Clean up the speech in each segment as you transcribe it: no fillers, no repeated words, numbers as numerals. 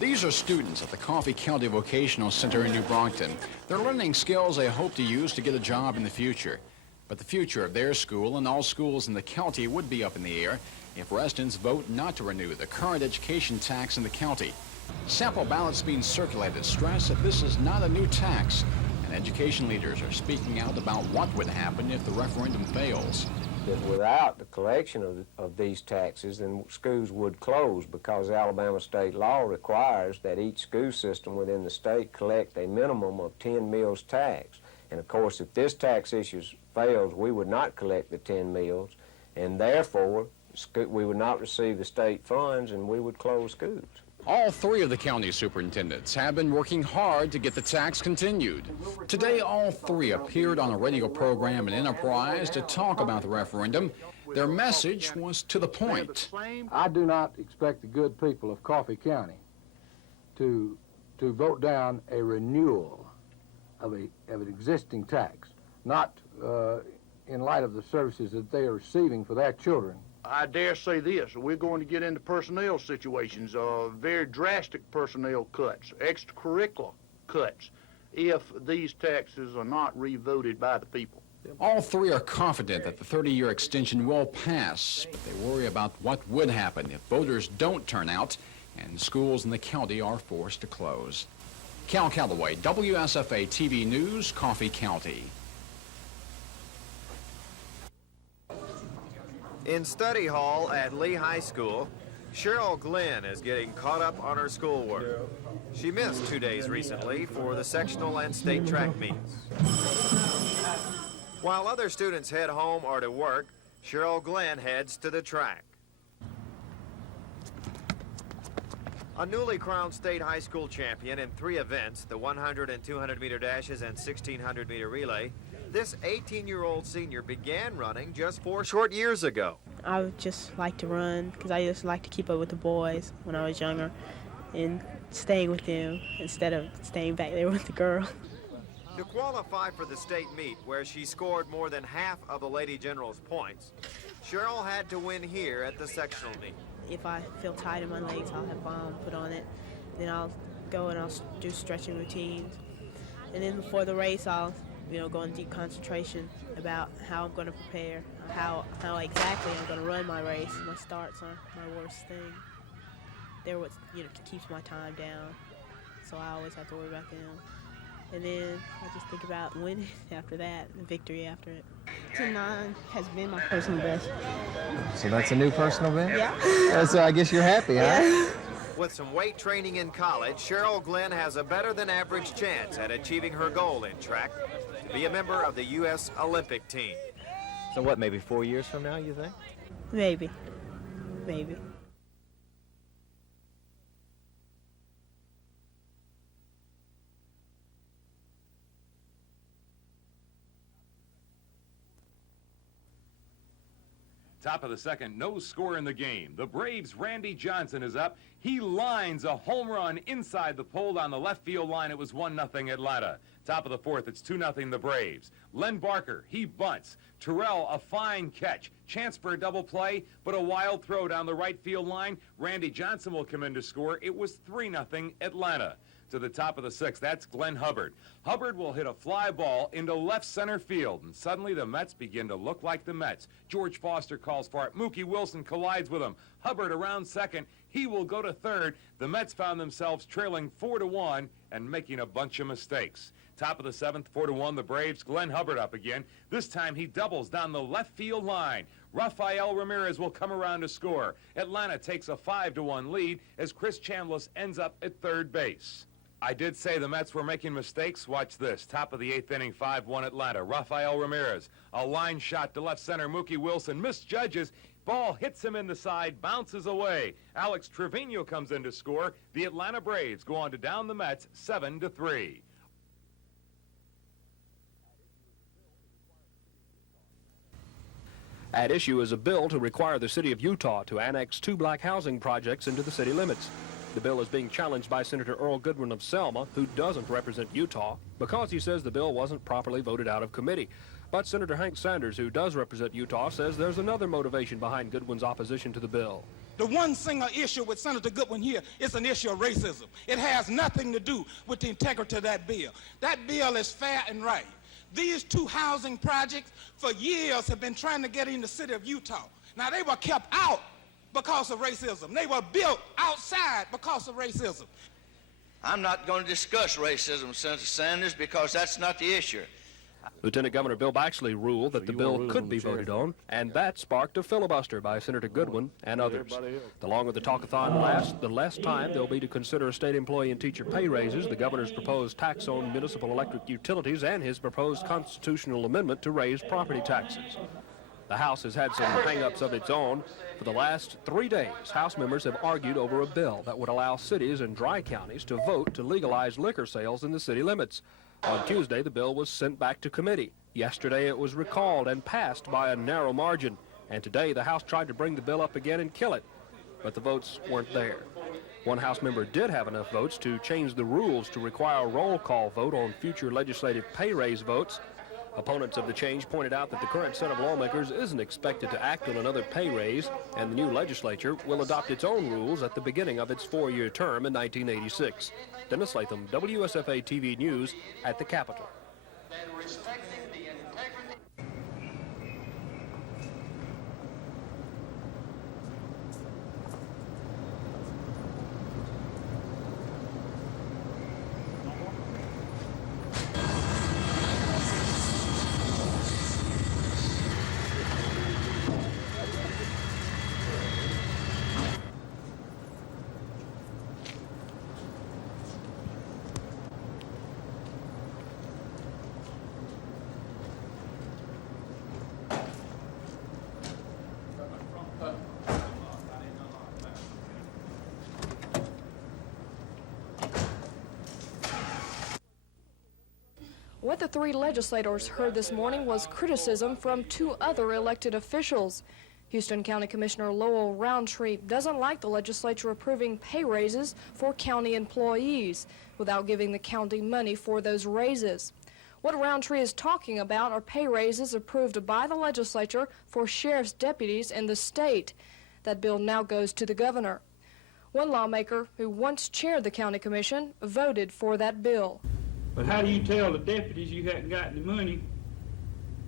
These are students at the Coffee County Vocational Center in New Brockton. They're learning skills they hope to use to get a job in the future. But the future of their school and all schools in the county would be up in the air if residents vote not to renew the current education tax in the county. Sample ballots being circulated stress that this is not a new tax, and education leaders are speaking out about what would happen if the referendum fails. That without the collection of these taxes, then schools would close, because Alabama state law requires that each school system within the state collect a minimum of 10 meals tax. And of course, if this tax issue fails, we would not collect the 10 meals, and therefore we would not receive the state funds, and we would close schools. All three of the county superintendents have been working hard to get the tax continued. Today, all three appeared on a radio program in Enterprise to talk about the referendum. Their message was to the point. I do not expect the good people of Coffee County to vote down a renewal of an existing tax, not in light of the services that they are receiving for their children. I dare say this, we're going to get into personnel situations, very drastic personnel cuts, extracurricular cuts, if these taxes are not revoted by the people. All three are confident that the 30-year extension will pass, but they worry about what would happen if voters don't turn out and schools in the county are forced to close. Cal Calloway, WSFA TV News, Coffee County. In study hall at Lee High School, Cheryl Glenn is getting caught up on her schoolwork. She missed 2 days recently for the sectional and state track meets. While other students head home or to work, Cheryl Glenn heads to the track. A newly crowned state high school champion in 3 events, the 100 and 200 meter dashes and 1600 meter relay, this 18-year-old senior began running just 4 short years ago. I would just like to run because I just like to keep up with the boys when I was younger and staying with them instead of staying back there with the girls. To qualify for the state meet, where she scored more than half of the Lady General's points, Cheryl had to win here at the sectional meet. If I feel tight in my legs, I'll have balm put on it. Then I'll go and I'll do stretching routines. And then before the race, I'll go in deep concentration about how I'm going to prepare, how exactly I'm going to run my race. My starts are my worst thing. They're what keeps my time down, so I always have to worry about them. And then I just think about winning after that, and victory after it. 10-9 has been my personal best. So that's a new personal best? Yeah. So I guess you're happy, huh? Yeah. With some weight training in college, Cheryl Glenn has a better than average chance at achieving her goal in track, to be a member of the U.S. Olympic team. So what, maybe 4 years from now, you think? Maybe. Maybe. Top of the second, no score in the game. The Braves' Randy Johnson is up. He lines a home run inside the pole down the left field line. It was 1-0 Atlanta. Top of the fourth, it's 2-0 the Braves. Len Barker, he bunts. Terrell, a fine catch. Chance for a double play, but a wild throw down the right field line. Randy Johnson will come in to score. It was 3-0 Atlanta. To the top of the sixth, that's Glenn Hubbard. Hubbard will hit a fly ball into left center field, and suddenly the Mets begin to look like the Mets. George Foster calls for it. Mookie Wilson collides with him. Hubbard around second. He will go to third. The Mets found themselves trailing 4-1 and making a bunch of mistakes. Top of the seventh, 4-1, the Braves. Glenn Hubbard up again. This time he doubles down the left field line. Rafael Ramirez will come around to score. Atlanta takes a 5-1 lead as Chris Chambliss ends up at third base. I did say the Mets were making mistakes. Watch this. Top of the eighth inning, 5-1 Atlanta. Rafael Ramirez, a line shot to left center. Mookie Wilson misjudges. Ball hits him in the side, bounces away. Alex Trevino comes in to score. The Atlanta Braves go on to down the Mets 7-3. At issue is a bill to require the city of Utah to annex 2 black housing projects into the city limits. The bill is being challenged by Senator Earl Goodwin of Selma, who doesn't represent Utah, because he says the bill wasn't properly voted out of committee. But Senator Hank Sanders, who does represent Utah, says there's another motivation behind Goodwin's opposition to the bill. The one single issue with Senator Goodwin here is an issue of racism. It has nothing to do with the integrity of that bill. That bill is fair and right. These two housing projects for years have been trying to get in the city of Utah. Now, they were kept out because of racism. They were built outside because of racism. I'm not going to discuss racism, Senator Sanders, because that's not the issue. Lieutenant Governor Bill Baxley ruled that the bill could be voted on, and that sparked a filibuster by Senator Goodwin and others. The longer the talkathon lasts, the less time there'll be to consider state employee and teacher pay raises, the governor's proposed tax on municipal electric utilities, and his proposed constitutional amendment to raise property taxes. The House has had some hang-ups of its own. For the last 3 days, House members have argued over a bill that would allow cities and dry counties to vote to legalize liquor sales in the city limits. On Tuesday, the bill was sent back to committee. Yesterday, it was recalled and passed by a narrow margin. And today, the House tried to bring the bill up again and kill it, but the votes weren't there. One House member did have enough votes to change the rules to require a roll call vote on future legislative pay raise votes. Opponents of the change pointed out that the current set of lawmakers isn't expected to act on another pay raise, and the new legislature will adopt its own rules at the beginning of its 4-year term in 1986. Dennis Latham, WSFA TV News at the Capitol. What the three legislators heard this morning was criticism from two other elected officials. Houston County Commissioner Lowell Roundtree doesn't like the legislature approving pay raises for county employees without giving the county money for those raises. What Roundtree is talking about are pay raises approved by the legislature for sheriff's deputies in the state. That bill now goes to the governor. One lawmaker who once chaired the county commission voted for that bill. But how do you tell the deputies you hadn't got any money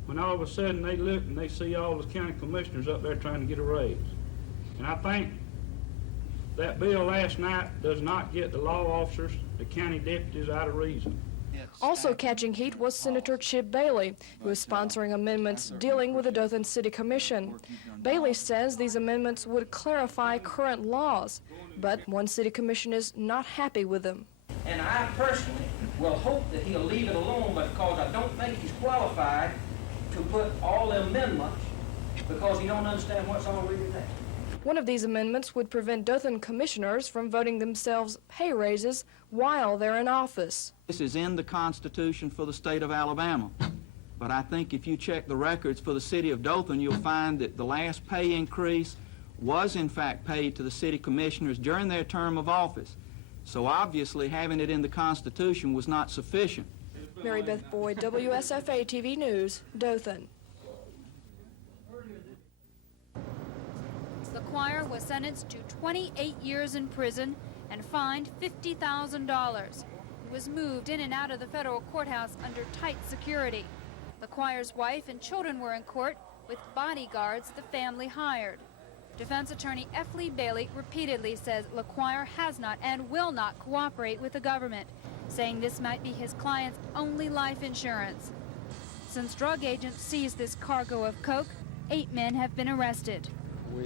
when all of a sudden they look and they see all the county commissioners up there trying to get a raise? And I think that bill last night does not get the law officers, the county deputies, out of reason. Also catching heat was Senator Chip Bailey, who is sponsoring amendments dealing with the Dothan City Commission. Bailey says these amendments would clarify current laws, but one city commission is not happy with them. And I personally will hope that he'll leave it alone, because I don't think he's qualified to put all the amendments, because he don't understand what's already there. One of these amendments would prevent Dothan commissioners from voting themselves pay raises while they're in office. This is in the Constitution for the state of Alabama. But I think if you check the records for the city of Dothan, you'll find that the last pay increase was in fact paid to the city commissioners during their term of office. So obviously having it in the Constitution was not sufficient. Mary Beth Boyd, WSFA TV News, Dothan. The choir was sentenced to 28 years in prison and fined $50,000. He was moved in and out of the federal courthouse under tight security. The choir's wife and children were in court with bodyguards the family hired. Defense attorney F. Lee Bailey repeatedly says LaQuire has not and will not cooperate with the government, saying this might be his client's only life insurance. Since drug agents seized this cargo of coke, 8 men have been arrested. We,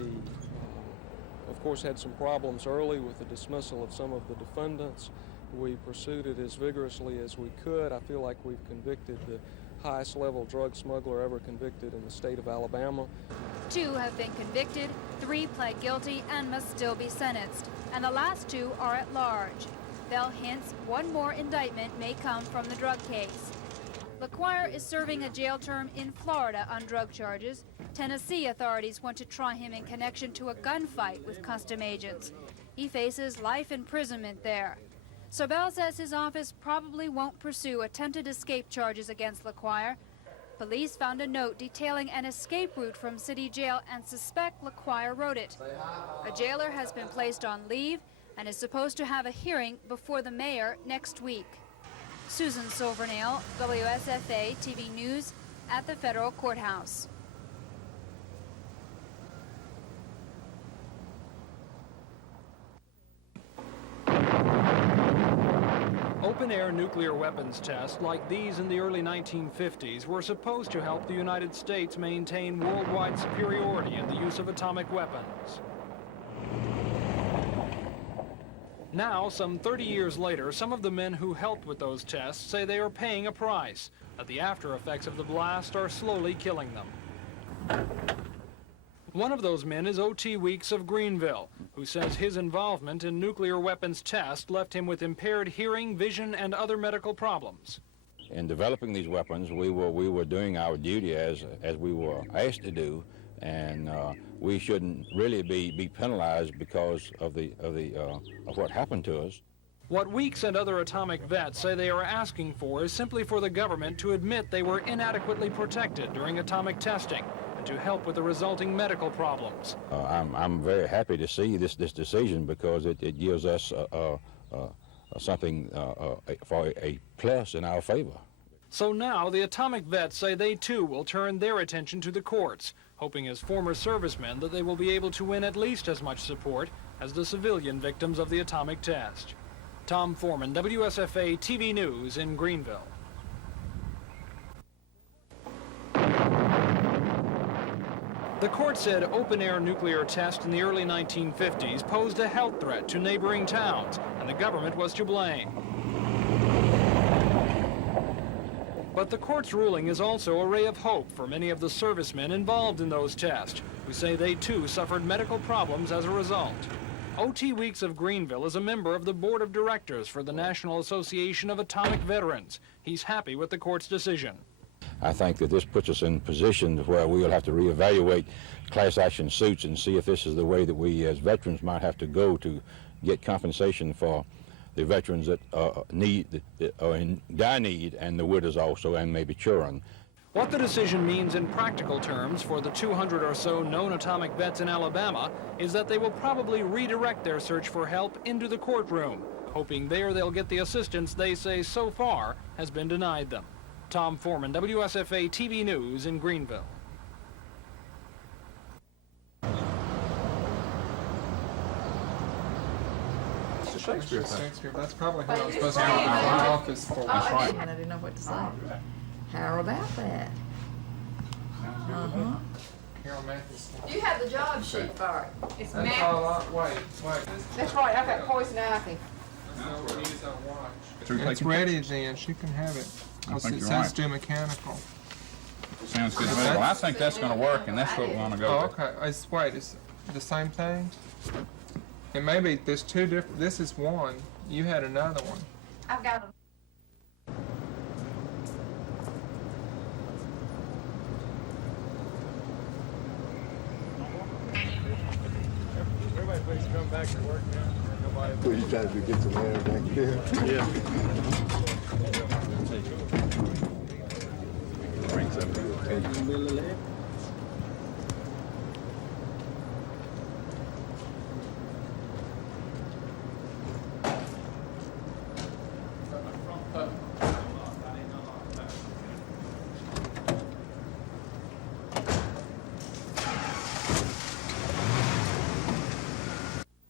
of course, had some problems early with the dismissal of some of the defendants. We pursued it as vigorously as we could. I feel like we've convicted the highest level drug smuggler ever convicted in the state of Alabama. 2 have been convicted, 3 pled guilty and must still be sentenced, and the last 2 are at large. Bell hints one more indictment may come from the drug case. LaQuire is serving a jail term in Florida on drug charges. Tennessee authorities want to try him in connection to a gunfight with custom agents. He faces life imprisonment there. So Bell says his office probably won't pursue attempted escape charges against LaQuire, Police found a note detailing an escape route from city jail and suspect LaQuire wrote it. A jailer has been placed on leave and is supposed to have a hearing before the mayor next week. Susan Silvernail, WSFA TV News at the federal courthouse. Open-air nuclear weapons tests like these in the early 1950s were supposed to help the United States maintain worldwide superiority in the use of atomic weapons. Now, some 30 years later, some of the men who helped with those tests say they are paying a price, that the after effects of the blast are slowly killing them. One of those men is O.T. Weeks of Greenville, who says his involvement in nuclear weapons tests left him with impaired hearing, vision, and other medical problems. In developing these weapons, we were doing our duty as we were asked to do, and we shouldn't really be penalized because of what happened to us. What Weeks and other atomic vets say they are asking for is simply for the government to admit they were inadequately protected during atomic testing, and to help with the resulting medical problems. I'm very happy to see this decision because it gives us something for a plus in our favor. So now the atomic vets say they too will turn their attention to the courts, hoping as former servicemen that they will be able to win at least as much support as the civilian victims of the atomic test. Tom Foreman, WSFA TV News in Greenville. The court said open-air nuclear tests in the early 1950s posed a health threat to neighboring towns, and the government was to blame. But the court's ruling is also a ray of hope for many of the servicemen involved in those tests, who say they too suffered medical problems as a result. O.T. Weeks of Greenville is a member of the board of directors for the National Association of Atomic Veterans. He's happy with the court's decision. I think that this puts us in position where we will have to reevaluate class action suits and see if this is the way that we as veterans might have to go to get compensation for the veterans that are in dire need, and the widows also, and maybe children. What the decision means in practical terms for the 200 or so known atomic vets in Alabama is that they will probably redirect their search for help into the courtroom, hoping there they'll get the assistance they say so far has been denied them. Tom Foreman, WSFA TV News in Greenville. Shakespeare. That's probably how I was supposed to go to my office for. That's right. I didn't know what to say. How about that? Carol Matthews. You have the job sheet for it. It's That's Matt. all wait. That's right. I've got poison ivy. It's ready then. She can have it. Because it says do mechanical. Sounds good to me. Well, I think that's going to work, and that's what we want to go with. Okay. It's the same thing? And maybe there's two different. This is one. You had another one. I've got them. Everybody please come back to work now. What are you trying to get some air back here? Yeah. Bring something.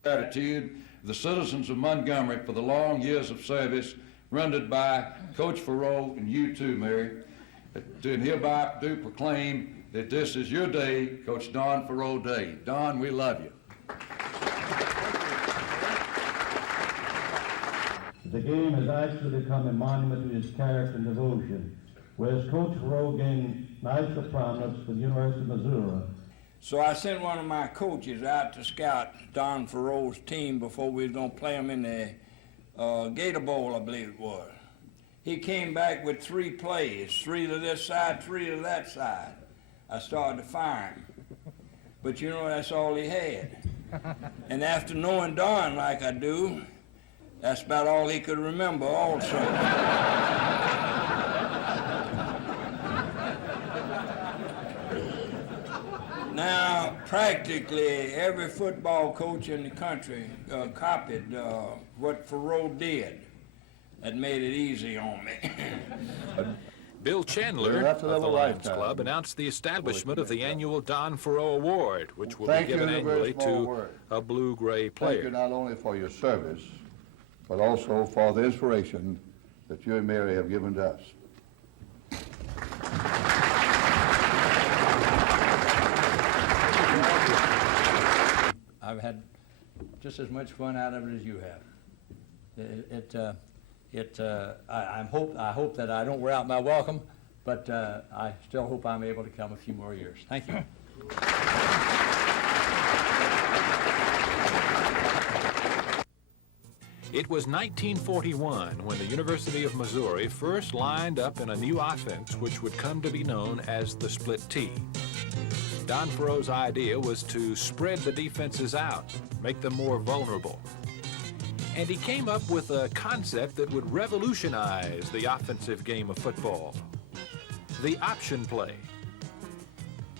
Gratitude of the citizens of Montgomery for the long years of service rendered by Coach Farrow and you too, Mary. And hereby do proclaim that this is your day, Coach Don Farrow Day. Don, we love you. The game has actually become a monument to his character and devotion, whereas Coach Farrow gained national prominence for the University of Missouri. So I sent one of my coaches out to scout Don Farrow's team before we was going to play them in the Gator Bowl, I believe it was. He came back with 3 plays, 3 to this side, 3 to that side. I started to fire him. But you know, that's all he had. And after knowing Don like I do, that's about all he could remember also. Now, practically every football coach in the country copied what Faroe did. That made it easy on me. Bill Chandler of the Lions Club announced the establishment of the annual Don Faroe Award, which will be given annually to a blue-gray player. Thank you not only for your service, but also for the inspiration that you and Mary have given to us. I've had just as much fun out of it as you have. I hope that I don't wear out my welcome, but I still hope I'm able to come a few more years. Thank you. It was 1941 when the University of Missouri first lined up in a new offense which would come to be known as the split T. Don Faroe's idea was to spread the defenses out, make them more vulnerable. And he came up with a concept that would revolutionize the offensive game of football: the option play.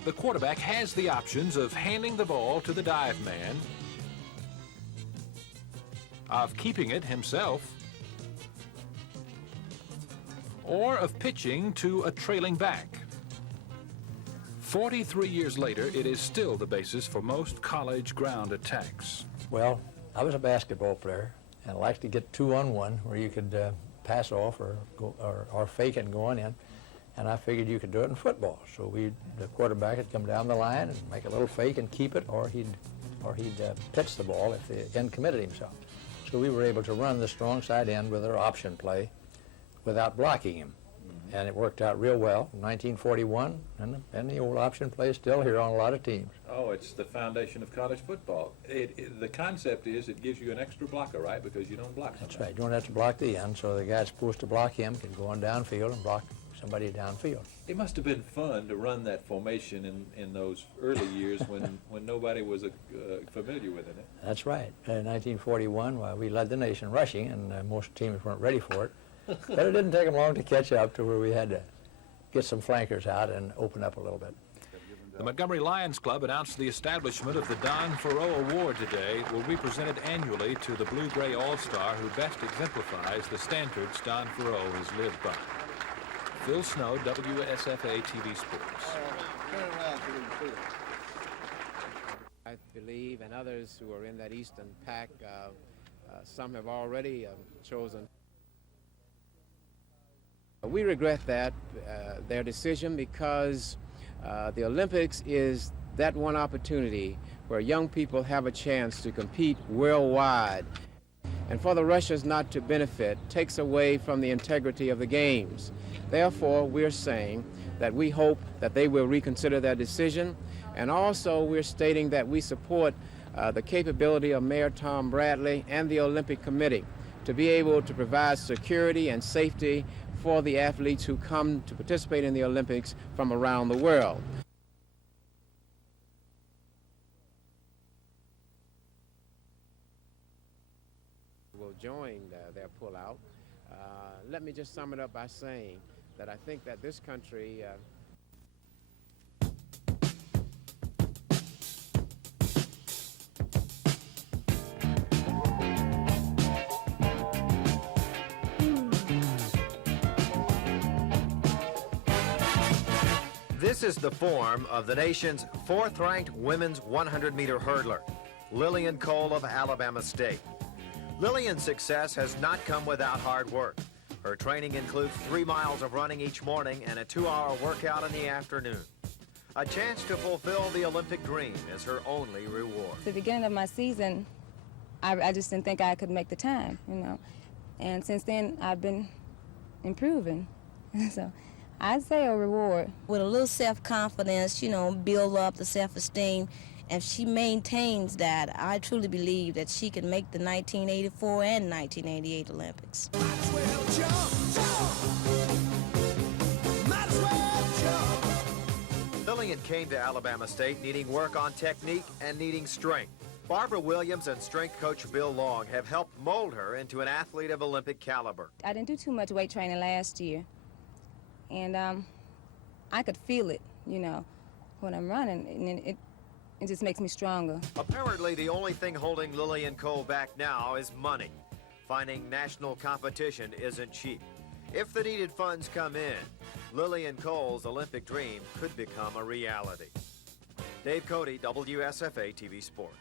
The quarterback has the options of handing the ball to the dive man, of keeping it himself, or of pitching to a trailing back. 43 years later, it is still the basis for most college ground attacks. Well, I was a basketball player, and I liked to get 2-on-1 where you could pass off or fake it and go on in, and I figured you could do it in football. So the quarterback would come down the line and make a little fake and keep it, or he'd pitch the ball if the end committed himself. So we were able to run the strong side end with our option play without blocking him. And it worked out real well in 1941, and the old option play is still here on a lot of teams. Oh, it's the foundation of college football. The concept is it gives you an extra blocker, right? Because you don't block somebody. That's right. You don't have to block the end, so the guy that's supposed to block him can go on downfield and block somebody downfield. It must have been fun to run that formation in those early years when nobody was familiar with it. That's right. In 1941, well, we led the nation rushing, and most teams weren't ready for it. But it didn't take them long to catch up to where we had to get some flankers out and open up a little bit. The Montgomery Lions Club announced the establishment of the Don Faroe Award today will be presented annually to the blue-gray all-star who best exemplifies the standards Don Faroe has lived by. Phil Snow, WSFA TV Sports. I believe, and others who are in that Eastern Pac, some have already chosen. We regret that, their decision, because the Olympics is that one opportunity where young people have a chance to compete worldwide. And for the Russians not to benefit takes away from the integrity of the games. Therefore, we're saying that we hope that they will reconsider their decision, and also we're stating that we support the capability of Mayor Tom Bradley and the Olympic Committee to be able to provide security and safety for the athletes who come to participate in the Olympics from around the world. Will join their pullout. Let me just sum it up by saying that I think that this country This is the form of the nation's fourth-ranked women's 100-meter hurdler, Lillian Cole of Alabama State. Lillian's success has not come without hard work. Her training includes 3 miles of running each morning and a 2-hour workout in the afternoon. A chance to fulfill the Olympic dream is her only reward. At the beginning of my season, I just didn't think I could make the time, you know. And since then, I've been improving. So I'd say a reward. With a little self-confidence, you know, build up the self-esteem. If she maintains that, I truly believe that she can make the 1984 and 1988 Olympics. Lillian came to Alabama State needing work on technique and needing strength. Barbara Williams and strength coach Bill Long have helped mold her into an athlete of Olympic caliber. I didn't do too much weight training last year, and I could feel it, you know, when I'm running, and it just makes me stronger. Apparently, the only thing holding Lillian Cole back now is money. Finding national competition isn't cheap. If the needed funds come in, Lillian Cole's Olympic dream could become a reality. Dave Cody, WSFA TV Sports.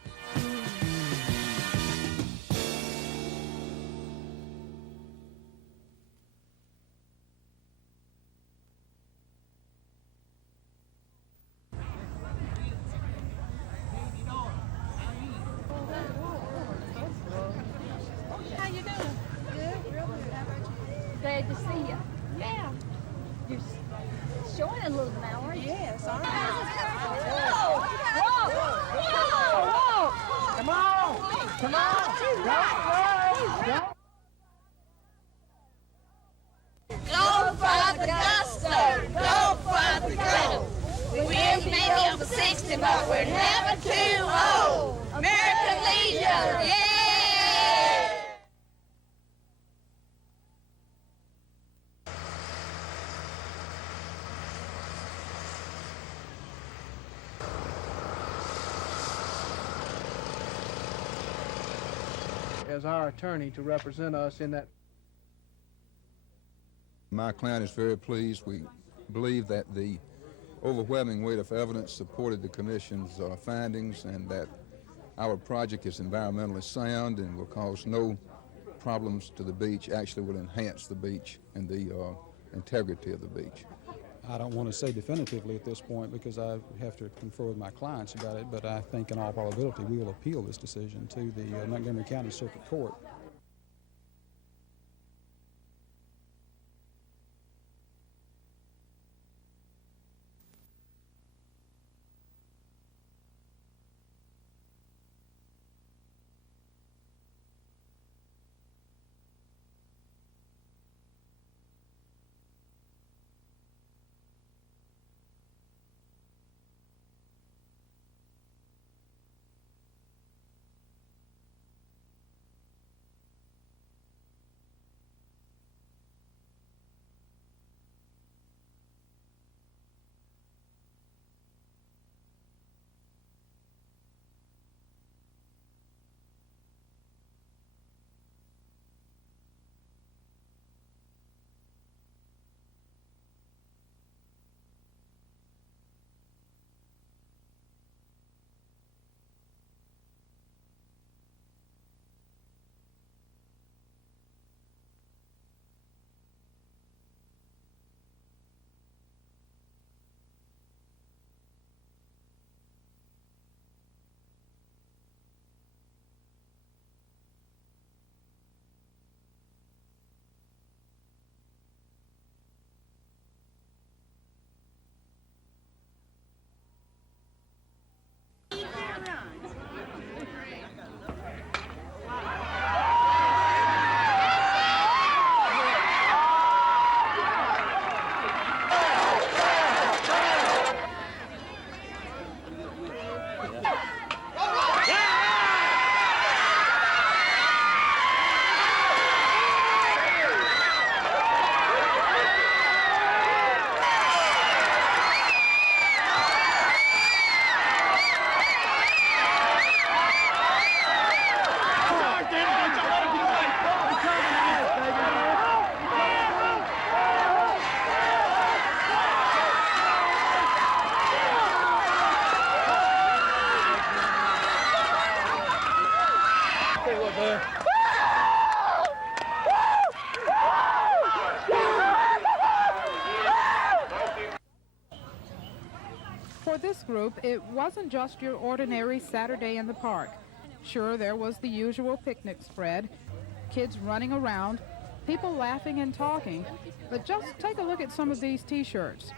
How you doing? Good, real good. How about you? Glad to see you. Yeah. You're showing a little now, aren't you? Yes, all right. Whoa! Whoa! Whoa! Come on! Come on! Go for the gusto! Go for the gold! We may be over 60, but we're never too old! American Legion! Yeah! As our attorney to represent us in that. My client is very pleased. We believe that the overwhelming weight of evidence supported the Commission's findings and that our project is environmentally sound and will cause no problems to the beach, actually will enhance the beach and the integrity of the beach. I don't want to say definitively at this point because I have to confer with my clients about it, but I think in all probability we will appeal this decision to the Montgomery County Circuit Court. For this group, it wasn't just your ordinary Saturday in the park. Sure, there was the usual picnic spread, kids running around, people laughing and talking, but just take a look at some of these T-shirts,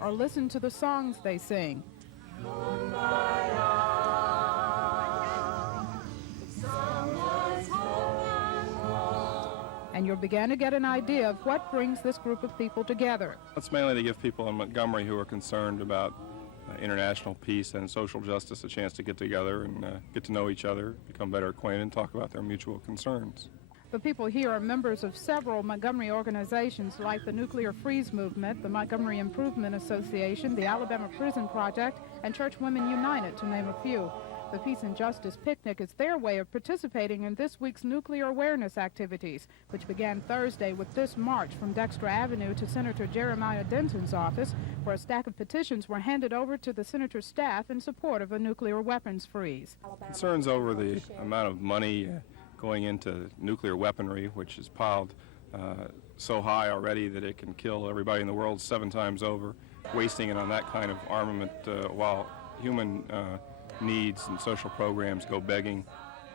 or listen to the songs they sing. And you'll begin to get an idea of what brings this group of people together. It's mainly to give people in Montgomery who are concerned about international peace and social justice a chance to get together and get to know each other, become better acquainted, and talk about their mutual concerns. The people here are members of several Montgomery organizations like the Nuclear Freeze Movement, the Montgomery Improvement Association, the Alabama Prison Project, and Church Women United, to name a few. The Peace and Justice Picnic is their way of participating in this week's nuclear awareness activities, which began Thursday with this march from Dexter Avenue to Senator Jeremiah Denton's office, where a stack of petitions were handed over to the senator's staff in support of a nuclear weapons freeze. Concerns over the amount of money going into nuclear weaponry, which is piled so high already that it can kill everybody in the world 7 times over, wasting it on that kind of armament while human needs and social programs go begging.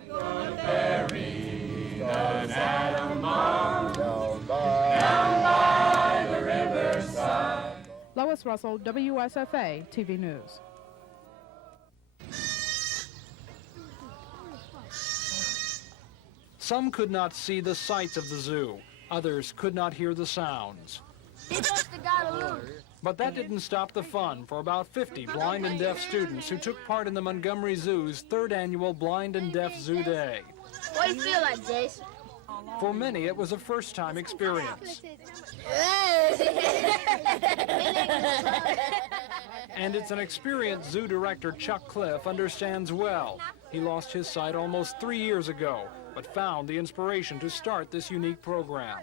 Buried an atom bomb down by the riverside. Lois Russell, WSFA TV News. Some could not see the sights of the zoo. Others could not hear the sounds. He must have got a loop. But that didn't stop the fun for about 50 blind and deaf students who took part in the Montgomery Zoo's 3rd annual Blind and Deaf Zoo Day. What do you feel like, Jason? For many, it was a first-time experience. And it's an experience Zoo Director Chuck Cliff understands well. He lost his sight almost 3 years ago, but found the inspiration to start this unique program.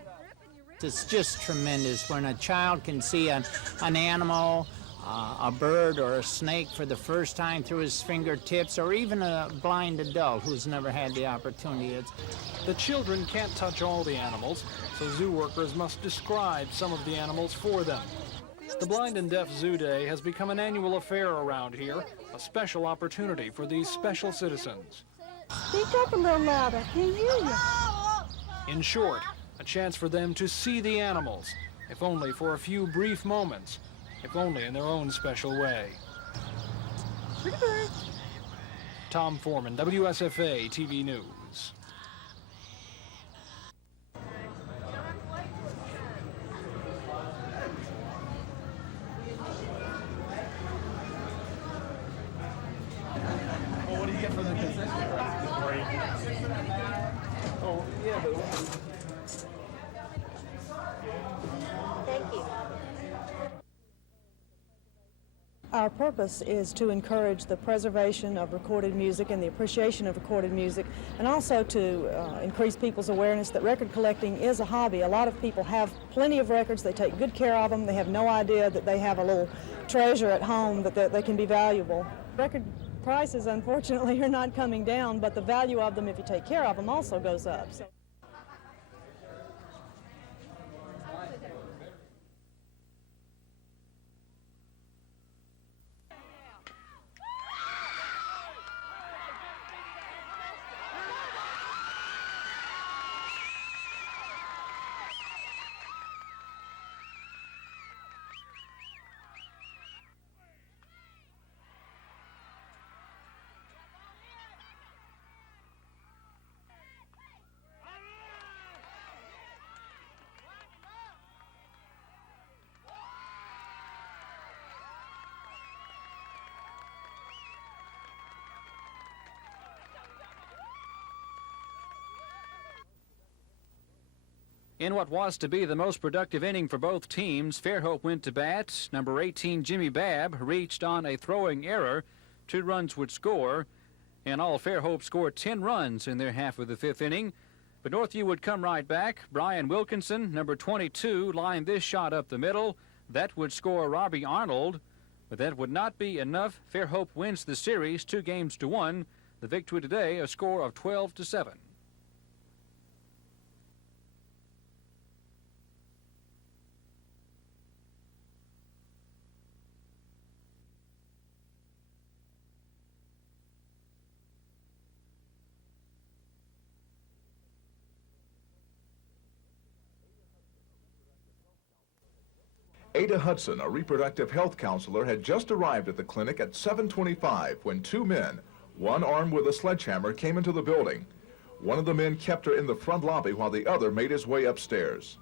It's just tremendous when a child can see an animal, a bird or a snake for the first time through his fingertips, or even a blind adult who's never had the opportunity. The children can't touch all the animals, so zoo workers must describe some of the animals for them. The Blind and Deaf Zoo Day has become an annual affair around here, a special opportunity for these special citizens. Speak up a little louder, I can't hear you. In short, a chance for them to see the animals, if only for a few brief moments, if only in their own special way. Tom Foreman, WSFA TV News. Well, what do you get for the concession? Oh, yeah, but... Thank you. Our purpose is to encourage the preservation of recorded music and the appreciation of recorded music, and also to increase people's awareness that record collecting is a hobby. A lot of people have plenty of records, they take good care of them, they have no idea that they have a little treasure at home that they can be valuable. Record prices, unfortunately, are not coming down, but the value of them, if you take care of them, also goes up. So. In what was to be the most productive inning for both teams, Fairhope went to bat. Number 18, Jimmy Babb, reached on a throwing error. 2 runs would score. In all, Fairhope scored 10 runs in their half of the 5th inning. But Northview would come right back. Brian Wilkinson, number 22, lined this shot up the middle. That would score Robbie Arnold. But that would not be enough. Fairhope wins the series 2-1. The victory today, a score of 12-7. Ada Hudson, a reproductive health counselor, had just arrived at the clinic at 7:25 when 2 men, one armed with a sledgehammer, came into the building. One of the men kept her in the front lobby while the other made his way upstairs.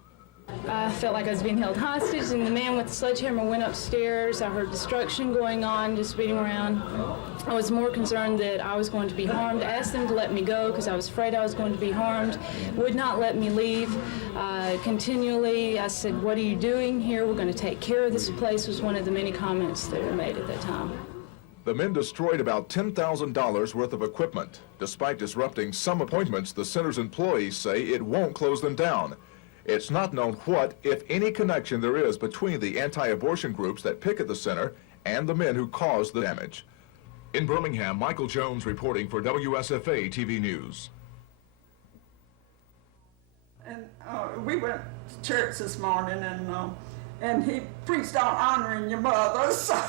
I felt like I was being held hostage, and the man with the sledgehammer went upstairs. I heard destruction going on, just beating around. I was more concerned that I was going to be harmed. I asked them to let me go because I was afraid I was going to be harmed. Would not let me leave. Continually, I said, "What are you doing here? We're going to take care of this place," was one of the many comments that were made at that time. The men destroyed about $10,000 worth of equipment. Despite disrupting some appointments, the center's employees say it won't close them down. It's not known what, if any, connection there is between the anti-abortion groups that picket the center and the men who caused the damage. In Birmingham, Michael Jones reporting for WSFA TV News. And we went to church this morning, and he preached on honoring your mother. So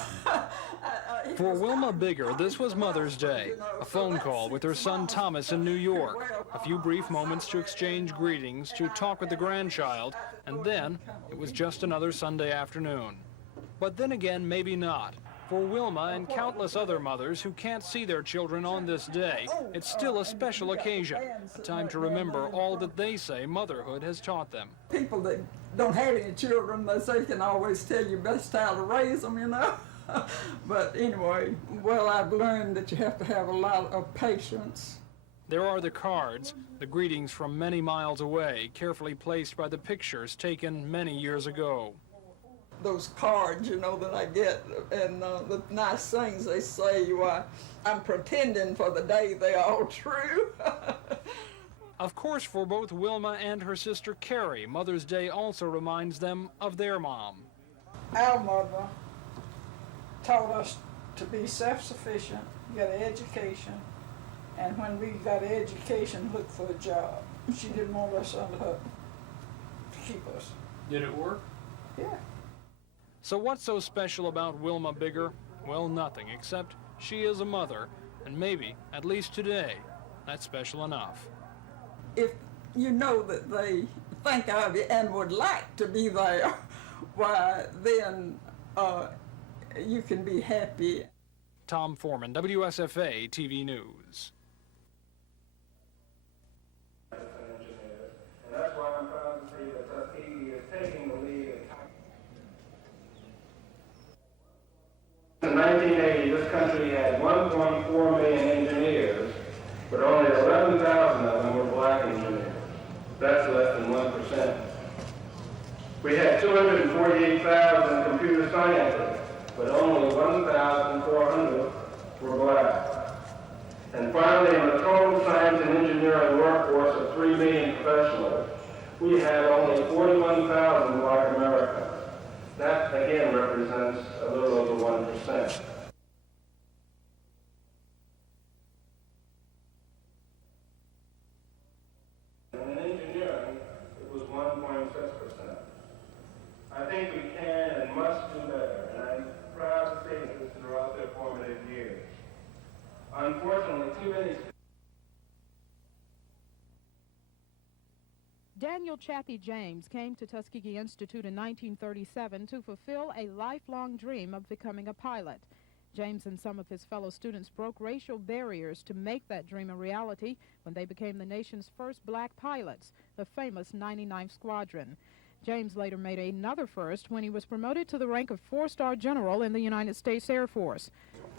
For Wilma Bigger, this was Mother's Day, a phone call with her son Thomas in New York, a few brief moments to exchange greetings, to talk with the grandchild, and then it was just another Sunday afternoon. But then again, maybe not. For Wilma and countless other mothers who can't see their children on this day, it's still a special occasion, a time to remember all that they say motherhood has taught them. People that don't have any children, they say can always tell you best how to raise them, you know. But anyway, well, I've learned that you have to have a lot of patience. There are the cards, the greetings from many miles away, carefully placed by the pictures taken many years ago. Those cards, you know, that I get, and the nice things they say, why, I'm pretending for the day they're all true. Of course, for both Wilma and her sister Carrie, Mother's Day also reminds them of their mom. Our mother taught us to be self-sufficient, get an education, and when we got an education, look for a job. She didn't want us under her to keep us. Did it work? Yeah. So what's so special about Wilma Bigger? Well, nothing, except she is a mother, and maybe, at least today, that's special enough. If you know that they think of you and would like to be there, why, then you can be happy. Tom Foreman, WSFA TV News. And that's why I'm proud to say that Tuskegee is taking the lead. In 1980, this country had 1.4 million engineers, but only 11,000 of them were black engineers. That's less than 1%. We had 248,000 computer scientists, but only 1,400 were black. And finally, in the total science and engineering workforce of 3 million professionals, we had only 41,000 black Americans. That, again, represents a little over 1%. And in engineering, it was 1.6%. I think we can and must do better, and I'm proud to say this throughout their formative years. Unfortunately, too many... Daniel Chappie James came to Tuskegee Institute in 1937 to fulfill a lifelong dream of becoming a pilot. James and some of his fellow students broke racial barriers to make that dream a reality when they became the nation's first black pilots, the famous 99th Squadron. James later made another first when he was promoted to the rank of 4-star general in the United States Air Force.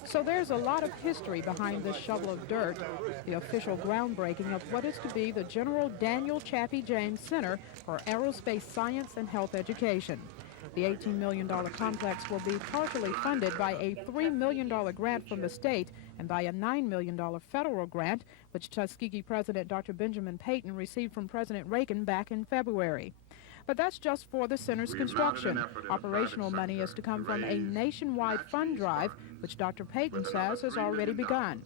So there's a lot of history behind this shovel of dirt, the official groundbreaking of what is to be the General Daniel Chappie James Center for Aerospace Science and Health Education. The $18 million complex will be partially funded by a $3 million grant from the state and by a $9 million federal grant, which Tuskegee President Dr. Benjamin Payton received from President Reagan back in February. But that's just for the center's construction. Operational money is to come from a nationwide fund drive, which Dr. Payton says has already begun.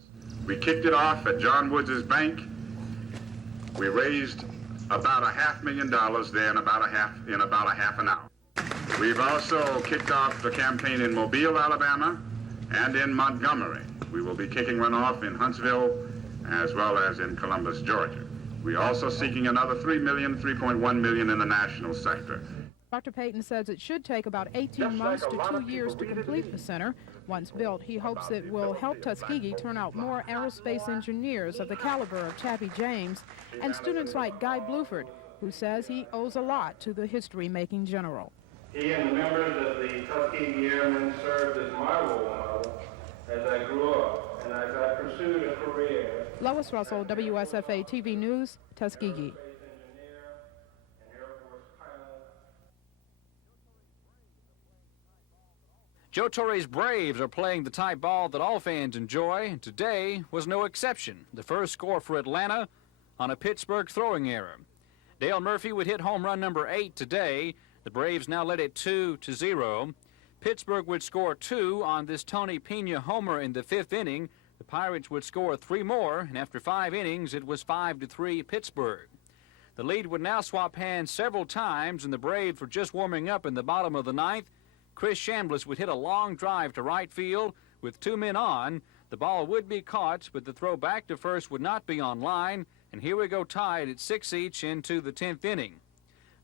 We kicked it off at John Woods' bank. We raised about $500,000 then, in about a half an hour. We've also kicked off the campaign in Mobile, Alabama, and in Montgomery. We will be kicking one off in Huntsville, as well as in Columbus, Georgia. We're also seeking another $3.1 million in the national sector. Dr. Payton says it should take about 18 months to 2 years to complete the center. Once built, he hopes it will help Tuskegee turn out more aerospace engineers of the caliber of Chappie James and students like Guy Bluford, who says he owes a lot to the history-making general. He and the members of the Tuskegee Airmen served as my role model as I grew up and as I pursued a career. Lois Russell, WSFA TV News, Tuskegee. Joe Torre's Braves are playing the type ball that all fans enjoy, and today was no exception. The first score for Atlanta on a Pittsburgh throwing error. Dale Murphy would hit home run number 8 today. The Braves now led it 2-0. Pittsburgh would score 2 on this Tony Pena homer in the 5th inning. The Pirates would score 3 more, and after 5 innings, it was 5-3 Pittsburgh. The lead would now swap hands several times, and the Braves were just warming up in the bottom of the 9th. Chris Chambliss would hit a long drive to right field with 2 men on. The ball would be caught, but the throw back to first would not be on line, and here we go tied at 6 each into the 10th inning.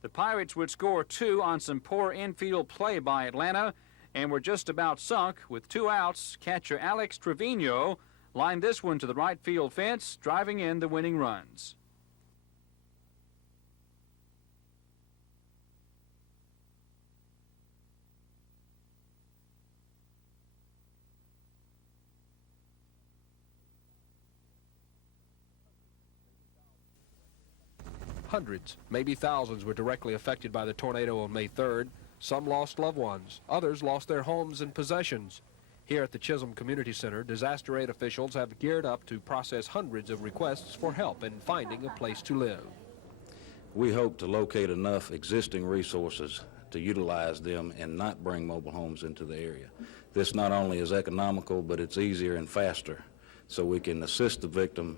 The Pirates would score 2 on some poor infield play by Atlanta, and were just about sunk with 2 outs. Catcher Alex Trevino lined this one to the right field fence, driving in the winning runs. Hundreds, maybe thousands, were directly affected by the tornado on May 3rd. Some lost loved ones. Others lost their homes and possessions. Here at the Chisholm Community Center, disaster aid officials have geared up to process hundreds of requests for help in finding a place to live. We hope to locate enough existing resources to utilize them and not bring mobile homes into the area. This not only is economical, but it's easier and faster, so we can assist the victim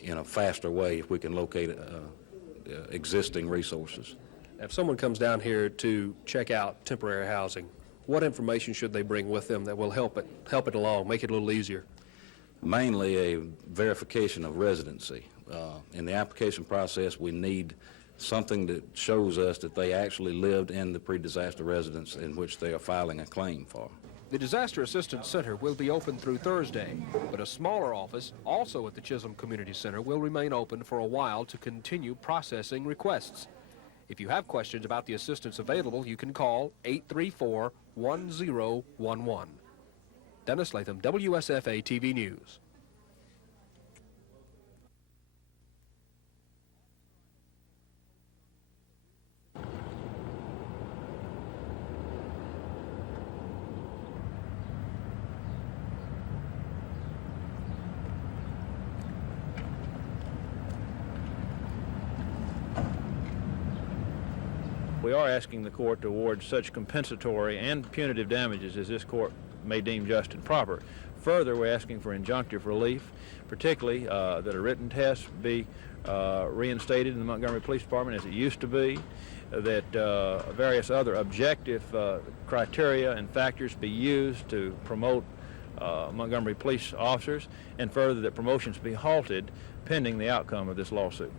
in a faster way if we can locate existing resources. If someone comes down here to check out temporary housing, what information should they bring with them that will help it along, make it a little easier? Mainly a verification of residency. In the application process, we need something that shows us that they actually lived in the pre-disaster residence in which they are filing a claim for. The Disaster Assistance Center will be open through Thursday, but a smaller office, also at the Chisholm Community Center, will remain open for a while to continue processing requests. If you have questions about the assistance available, you can call 834-1011. Dennis Latham, WSFA TV News. We are asking the court to award such compensatory and punitive damages as this court may deem just and proper. Further, we're asking for injunctive relief, particularly that a written test be reinstated in the Montgomery Police Department as it used to be, that various other objective criteria and factors be used to promote Montgomery police officers, and further that promotions be halted pending the outcome of this lawsuit.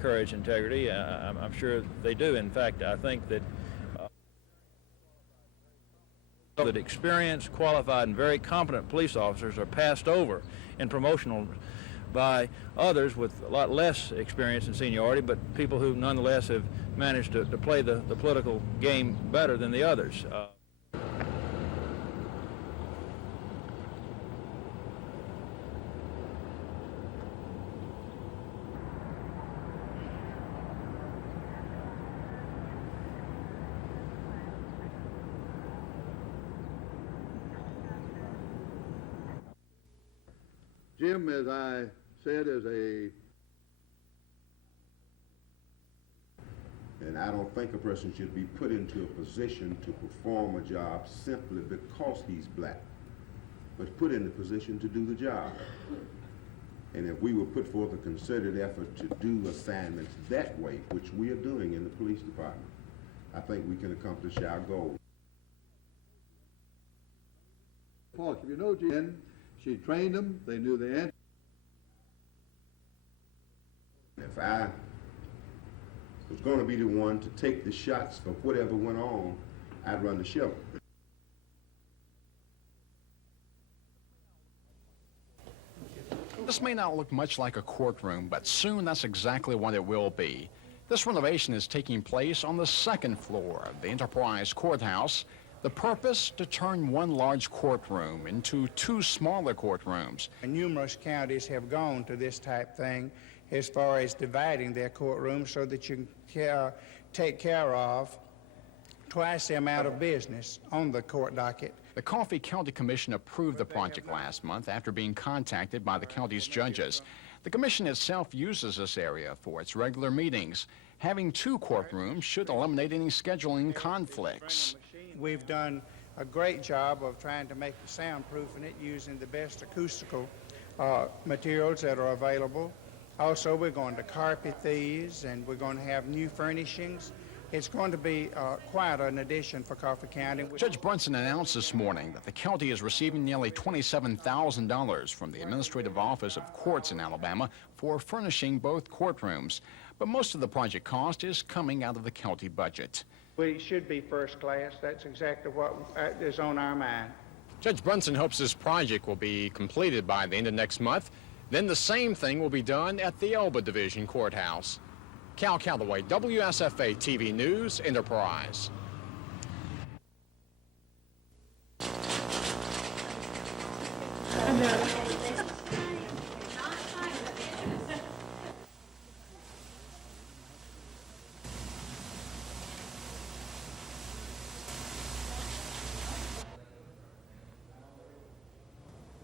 Courage, integrity, I'm sure they do. In fact, I think that experienced, qualified, and very competent police officers are passed over in promotional by others with a lot less experience and seniority, but people who nonetheless have managed to play the political game better than the others. Jim, as I said, and I don't think a person should be put into a position to perform a job simply because he's black, but put in the position to do the job. And if we will put forth a concerted effort to do assignments that way, which we are doing in the police department, I think we can accomplish our goal. Paul, if you know Jen, she trained them, they knew the answer. If I was going to be the one to take the shots of whatever went on, I'd run the show. This may not look much like a courtroom, but soon that's exactly what it will be. This renovation is taking place on the second floor of the Enterprise Courthouse. The purpose, to turn one large courtroom into two smaller courtrooms. Numerous counties have gone to this type thing as far as dividing their courtrooms so that you can take care of twice the amount of business on the court docket. The Coffee County Commission approved the project last month after being contacted by the county's judges. The commission itself uses this area for its regular meetings. Having two courtrooms should eliminate any scheduling conflicts. We've done a great job of trying to make the soundproofing it using the best acoustical materials that are available. Also, we're going to carpet these, and we're going to have new furnishings. It's going to be quite an addition for Coffee County. Judge Brunson announced this morning that the county is receiving nearly $27,000 from the Administrative Office of Courts in Alabama for furnishing both courtrooms. But most of the project cost is coming out of the county budget. We should be first class. That's exactly what is on our mind. Judge Brunson hopes this project will be completed by the end of next month. Then the same thing will be done at the Elba Division Courthouse. Cal Calloway, WSFA TV News, Enterprise.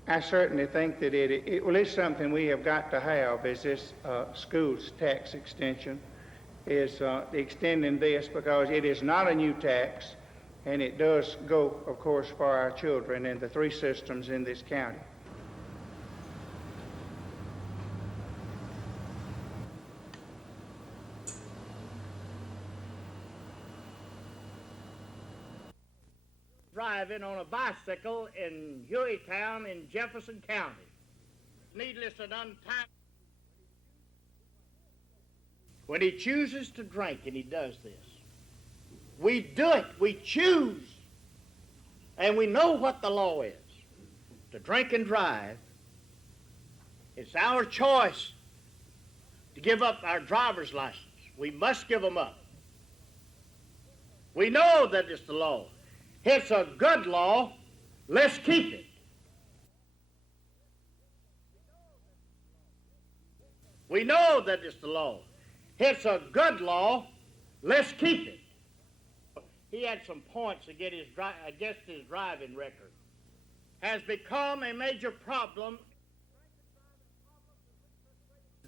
I certainly think that it's something we have got to have is this school's tax extension, is extending this because it is not a new tax, and it does go, of course, for our children in the three systems in this county. Driving on a bicycle in Hueytown in Jefferson County. Needless and untimely. When he chooses to drink, and he does this, we do it, we choose, and we know what the law is. To drink and drive, it's our choice to give up our driver's license. We must give them up. We know that it's the law. It's a good law. Let's keep it. We know that it's the law. It's a good law. Let's keep it. He had some points against his driving record. Has become a major problem.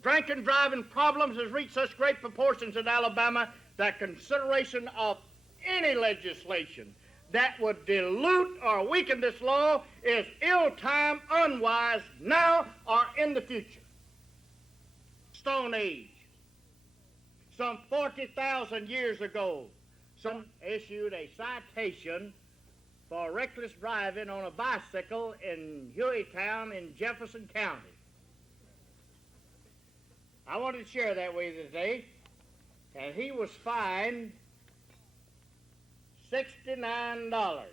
Drink and driving problems has reached such great proportions in Alabama that consideration of any legislation that would dilute or weaken this law is ill-timed, unwise, now or in the future. Stone Age. Some 40,000 years ago, someone issued a citation for reckless driving on a bicycle in Hueytown in Jefferson County. I wanted to share that with you today, and he was fined $69.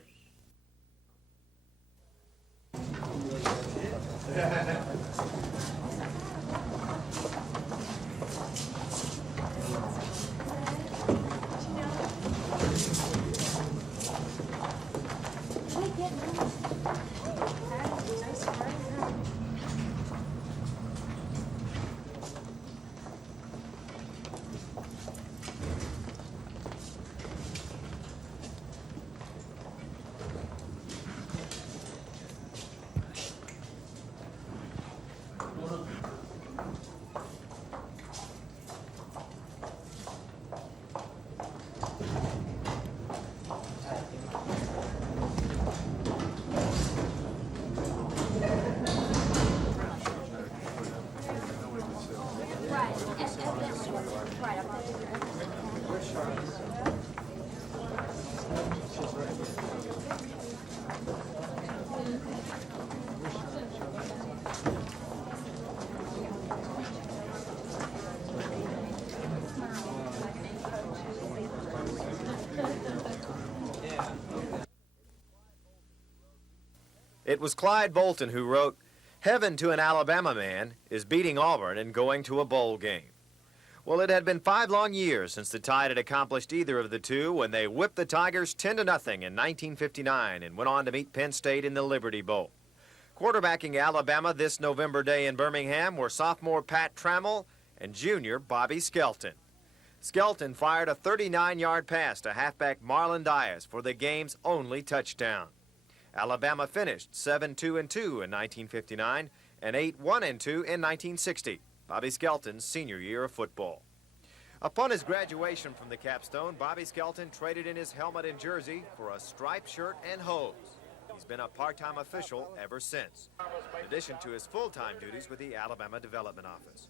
It was Clyde Bolton who wrote, "Heaven to an Alabama man is beating Auburn and going to a bowl game." Well, it had been 5 long years since the Tide had accomplished either of the two when they whipped the Tigers 10-0 in 1959 and went on to meet Penn State in the Liberty Bowl. Quarterbacking Alabama this November day in Birmingham were sophomore Pat Trammell and junior Bobby Skelton. Skelton fired a 39-yard pass to halfback Marlon Dias for the game's only touchdown. Alabama finished 7-2-2 in 1959 and 8-1-2 in 1960, Bobby Skelton's senior year of football. Upon his graduation from the capstone, Bobby Skelton traded in his helmet and jersey for a striped shirt and hose. He's been a part-time official ever since, in addition to his full-time duties with the Alabama Development Office.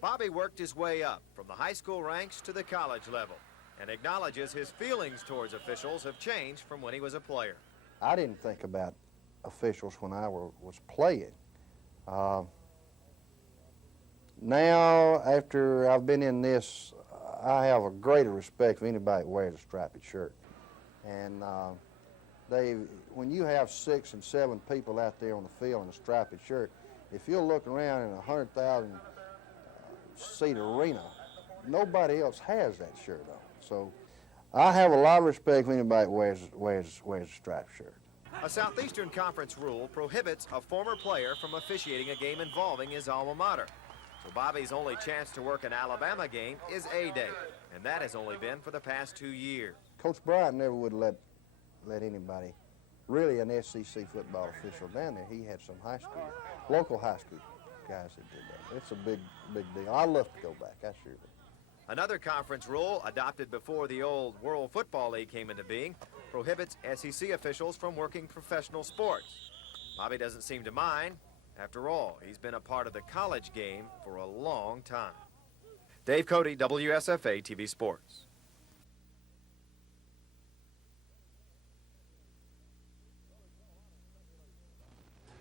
Bobby worked his way up from the high school ranks to the college level and acknowledges his feelings towards officials have changed from when he was a player. I didn't think about officials when I was playing. Now, after I've been in this, I have a greater respect for anybody that wears a striped shirt. And when you have 6 and 7 people out there on the field in a striped shirt, if you'll look around in a 100,000 seat arena, nobody else has that shirt on. So I have a lot of respect for anybody that wears a striped shirt. A Southeastern Conference rule prohibits a former player from officiating a game involving his alma mater. So Bobby's only chance to work an Alabama game is A-Day, and that has only been for the past 2 years. Coach Bryant never would let anybody, really an SEC football official down there. He had some local high school guys that did that. It's a big deal. I'd love to go back, I sure do. Another conference rule, adopted before the old World Football League came into being, prohibits SEC officials from working professional sports. Bobby doesn't seem to mind. After all, he's been a part of the college game for a long time. Dave Cody, WSFA TV Sports.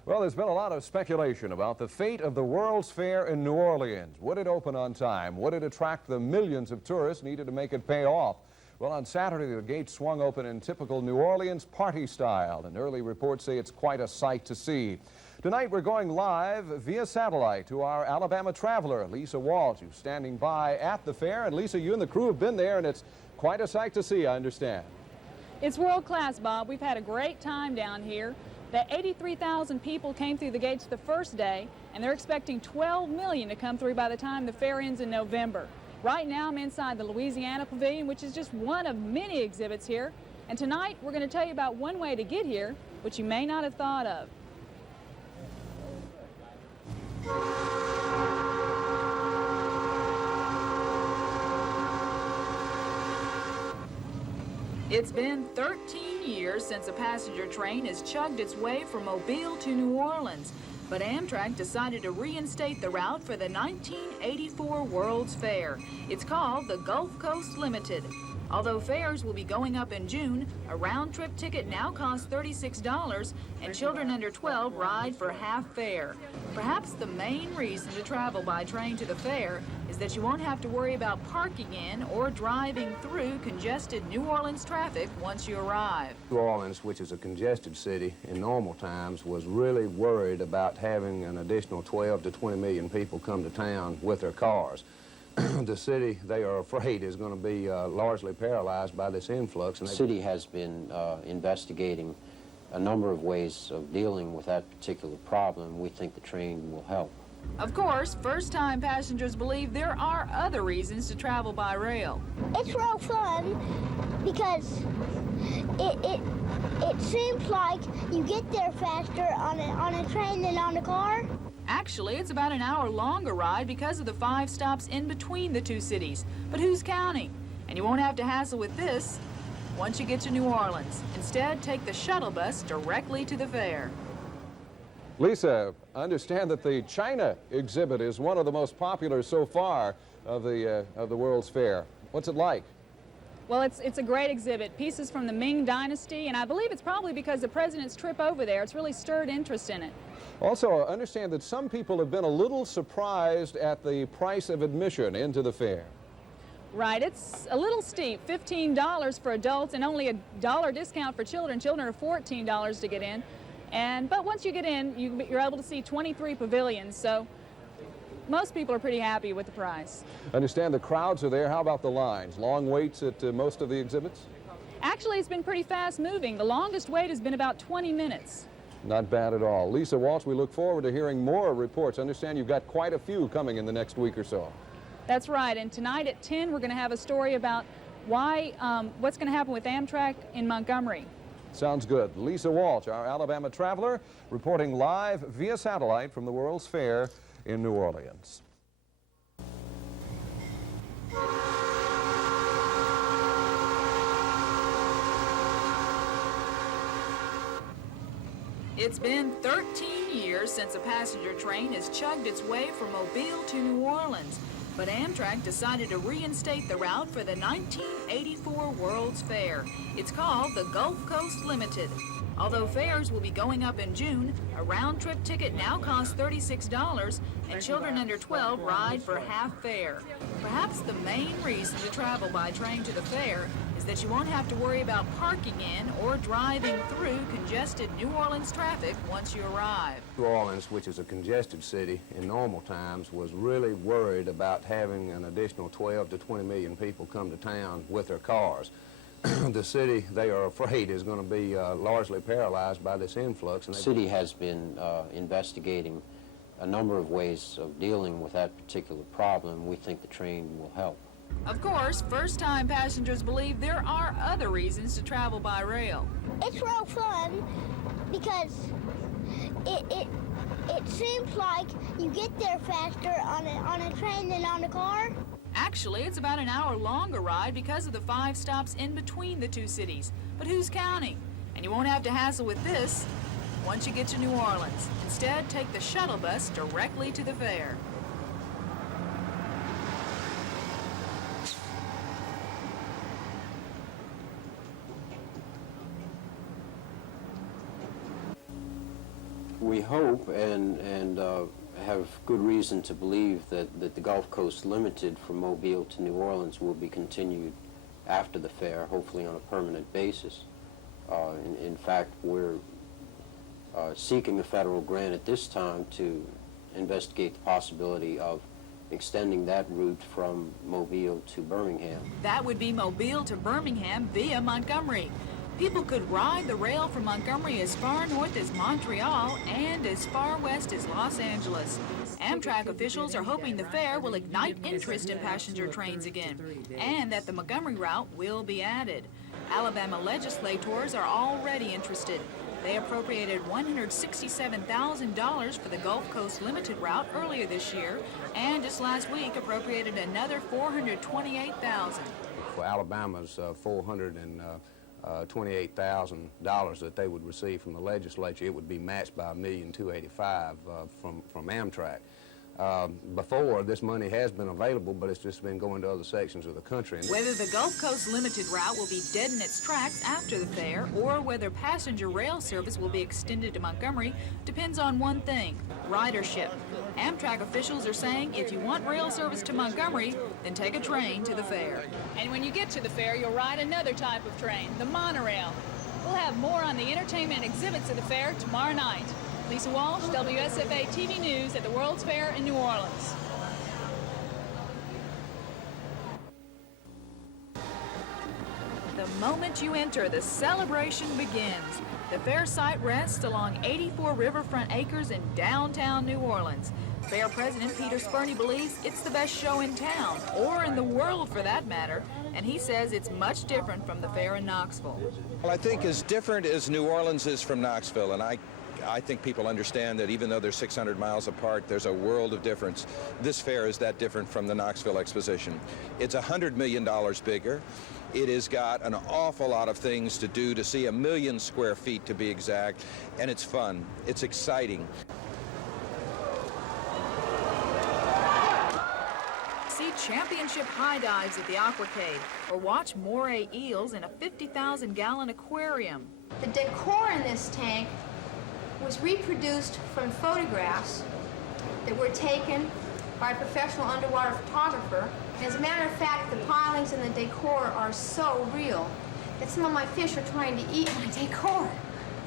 Well, there's been a lot of speculation about the fate of the World's Fair in New Orleans. Would it open on time? Would it attract the millions of tourists needed to make it pay off? Well, on Saturday, the gates swung open in typical New Orleans party style, and early reports say it's quite a sight to see. Tonight, we're going live via satellite to our Alabama traveler, Lisa Walsh, who's standing by at the fair. And Lisa, you and the crew have been there, and it's quite a sight to see, I understand. It's world class, Bob. We've had a great time down here. The 83,000 people came through the gates the first day, and they're expecting 12 million to come through by the time the fair ends in November. Right now, I'm inside the Louisiana Pavilion, which is just one of many exhibits here. And tonight, we're going to tell you about one way to get here, which you may not have thought of. It's been 13 years since a passenger train has chugged its way from Mobile to New Orleans, but Amtrak decided to reinstate the route for the 1984 World's Fair. It's called the Gulf Coast Limited. Although fares will be going up in June, a round-trip ticket now costs $36, and children under 12 ride for half fare. Perhaps the main reason to travel by train to the fair is that you won't have to worry about parking in or driving through congested New Orleans traffic once you arrive. New Orleans, which is a congested city in normal times, was really worried about having an additional 12 to 20 million people come to town with their cars. The city, they are afraid, is going to be largely paralyzed by this influx. The city has been investigating a number of ways of dealing with that particular problem. We think the train will help. Of course, first-time passengers believe there are other reasons to travel by rail. It's real fun because it seems like you get there faster on a train than on a car. Actually, it's about an hour longer ride because of the 5 stops in between the two cities. But who's counting? And you won't have to hassle with this once you get to New Orleans. Instead, take the shuttle bus directly to the fair. Lisa, I understand that the China exhibit is one of the most popular so far of the World's Fair. What's it like? Well, it's a great exhibit. Pieces from the Ming Dynasty, and I believe it's probably because the president's trip over there. It's really stirred interest in it. Also, I understand that some people have been a little surprised at the price of admission into the fair. Right, it's a little steep, $15 for adults and only $1 discount for children. Children are $14 to get in. But once you get in, you're able to see 23 pavilions, so most people are pretty happy with the price. I understand the crowds are there. How about the lines? Long waits at most of the exhibits? Actually, it's been pretty fast moving. The longest wait has been about 20 minutes. Not bad at all. Lisa Walsh, we look forward to hearing more reports. I understand you've got quite a few coming in the next week or so. That's right, and tonight at 10 we're going to have a story about what's going to happen with Amtrak in Montgomery. Sounds good. Lisa Walsh, our Alabama traveler, reporting live via satellite from the World's Fair in New Orleans. It's been 13 years since a passenger train has chugged its way from Mobile to New Orleans, but Amtrak decided to reinstate the route for the 1984 World's Fair. It's called the Gulf Coast Limited. Although fares will be going up in June, a round-trip ticket now costs $36, and children under 12 ride for half fare. Perhaps the main reason to travel by train to the fair is that you won't have to worry about parking in or driving through congested New Orleans traffic once you arrive. New Orleans, which is a congested city in normal times, was really worried about having an additional 12 to 20 million people come to town with their cars. The city, they are afraid, is going to be largely paralyzed by this influx. The city has been investigating a number of ways of dealing with that particular problem. We think the train will help. Of course, first-time passengers believe there are other reasons to travel by rail. It's real fun because it seems like you get there faster on a train than on a car. Actually, it's about an hour longer ride because of the 5 stops in between the two cities. But who's counting? And you won't have to hassle with this once you get to New Orleans. Instead, take the shuttle bus directly to the fair. We hope and have good reason to believe that the Gulf Coast Limited from Mobile to New Orleans will be continued after the fair, hopefully on a permanent basis. In fact, we're seeking a federal grant at this time to investigate the possibility of extending that route from Mobile to Birmingham. That would be Mobile to Birmingham via Montgomery. People could ride the rail from Montgomery as far north as Montreal and as far west as Los Angeles. Amtrak officials are hoping the fair will ignite interest in passenger trains again, and that the Montgomery route will be added. Alabama legislators are already interested. They appropriated $167,000 for the Gulf Coast Limited route earlier this year, and just last week appropriated another $428,000. For Alabama's $428,000 that they would receive from the legislature, it would be matched by $1,285,000 from Amtrak. Before, this money has been available, but it's just been going to other sections of the country. Whether the Gulf Coast Limited route will be dead in its tracks after the fair, or whether passenger rail service will be extended to Montgomery, depends on one thing: ridership. Amtrak officials are saying if you want rail service to Montgomery, then take a train to the fair. And when you get to the fair, you'll ride another type of train, the monorail. We'll have more on the entertainment exhibits at the fair tomorrow night. Lisa Walsh, WSFA TV News at the World's Fair in New Orleans. The moment you enter, the celebration begins. The fair site rests along 84 riverfront acres in downtown New Orleans. Fair President Peter Spurney believes it's the best show in town, or in the world for that matter, and he says it's much different from the fair in Knoxville. Well, I think as different as New Orleans is from Knoxville, and I think people understand that even though they're 600 miles apart, there's a world of difference. This fair is that different from the Knoxville Exposition. It's $100 million bigger. It has got an awful lot of things to do, to see 1 million square feet to be exact, and it's fun. It's exciting. See championship high dives at the Aquacade, or watch moray eels in a 50,000-gallon aquarium. The decor in this tank was reproduced from photographs that were taken by a professional underwater photographer. As a matter of fact, the pilings and the decor are so real that some of my fish are trying to eat my decor.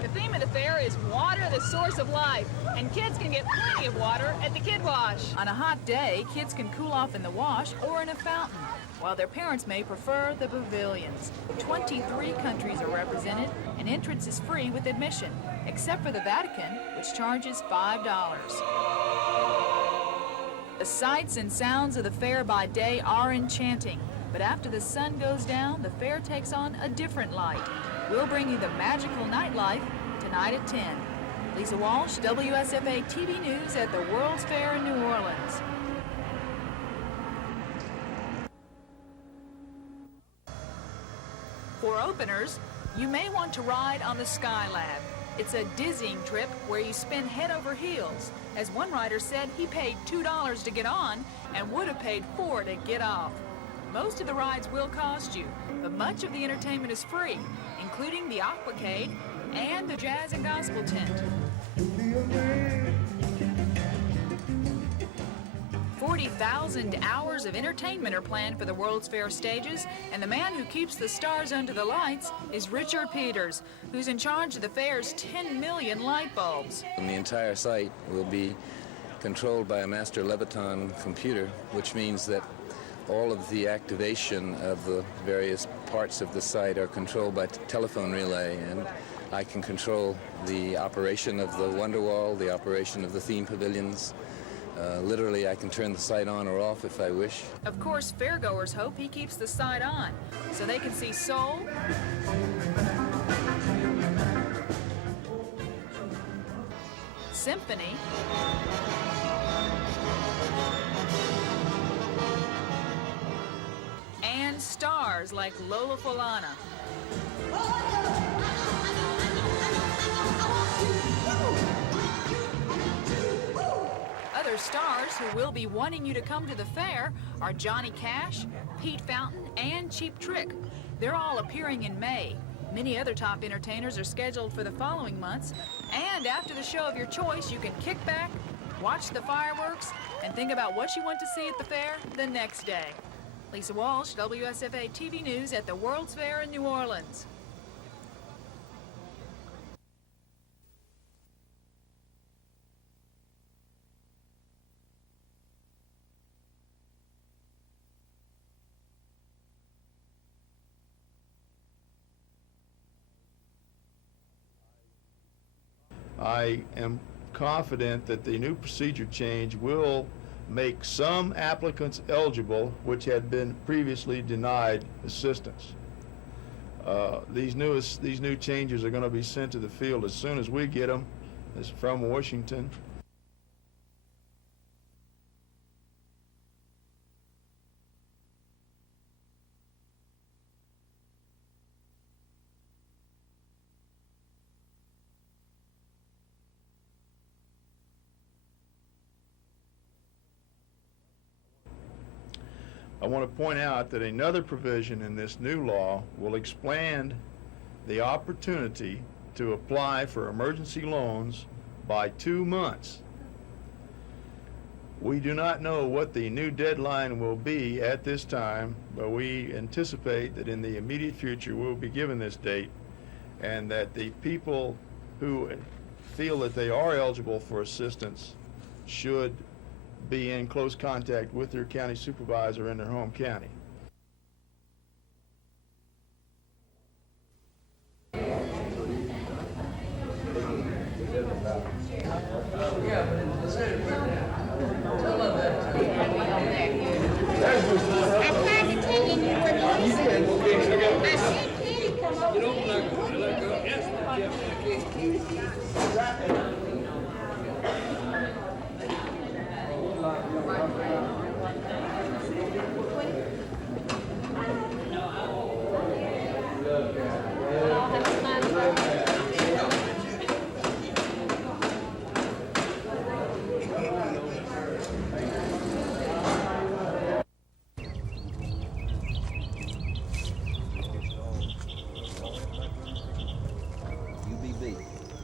The theme of the fair is water, the source of life, and kids can get plenty of water at the Kid Wash. On a hot day, kids can cool off in the wash or in a fountain, while their parents may prefer the pavilions. 23 countries are represented, and entrance is free with admission, except for the Vatican, which charges $5. The sights and sounds of the fair by day are enchanting, but after the sun goes down, the fair takes on a different light. We'll bring you the magical nightlife tonight at 10. Lisa Walsh, WSFA TV News at the World's Fair in New Orleans. For openers, you may want to ride on the Skylab. It's a dizzying trip where you spin head over heels. As one rider said, he paid $2 to get on and would have paid $4 to get off. Most of the rides will cost you, but much of the entertainment is free, including the Aquacade and the Jazz and Gospel Tent. 40,000 hours of entertainment are planned for the World's Fair stages, and the man who keeps the stars under the lights is Richard Peters, who's in charge of the fair's 10 million light bulbs. And the entire site will be controlled by a master Leviton computer, which means that all of the activation of the various parts of the site are controlled by telephone relay, and I can control the operation of the Wonderwall, the operation of the theme pavilions. Literally, I can turn the site on or off if I wish. Of course, fairgoers hope he keeps the site on, so they can see Soul, Symphony, and stars like Lola Falana. Other stars who will be wanting you to come to the fair are Johnny Cash, Pete Fountain, and Cheap Trick. They're all appearing in May. Many other top entertainers are scheduled for the following months. And after the show of your choice, you can kick back, watch the fireworks, and think about what you want to see at the fair the next day. Lisa Walsh, WSFA TV News at the World's Fair in New Orleans. I am confident that the new procedure change will make some applicants eligible which had been previously denied assistance. These new changes are going to be sent to the field as soon as we get them. This is from Washington. I want to point out that another provision in this new law will expand the opportunity to apply for emergency loans by 2 months. We do not know what the new deadline will be at this time, but we anticipate that in the immediate future we'll be given this date, and that the people who feel that they are eligible for assistance should be in close contact with their county supervisor in their home county.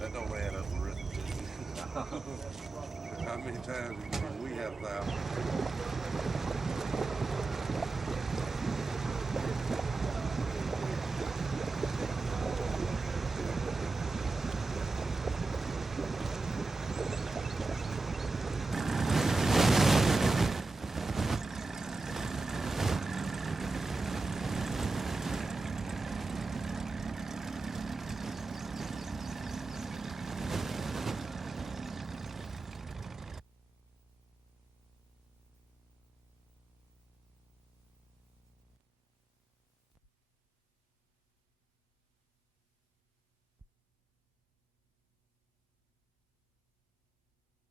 That don't add up to arithmetic. How many times we have thousands?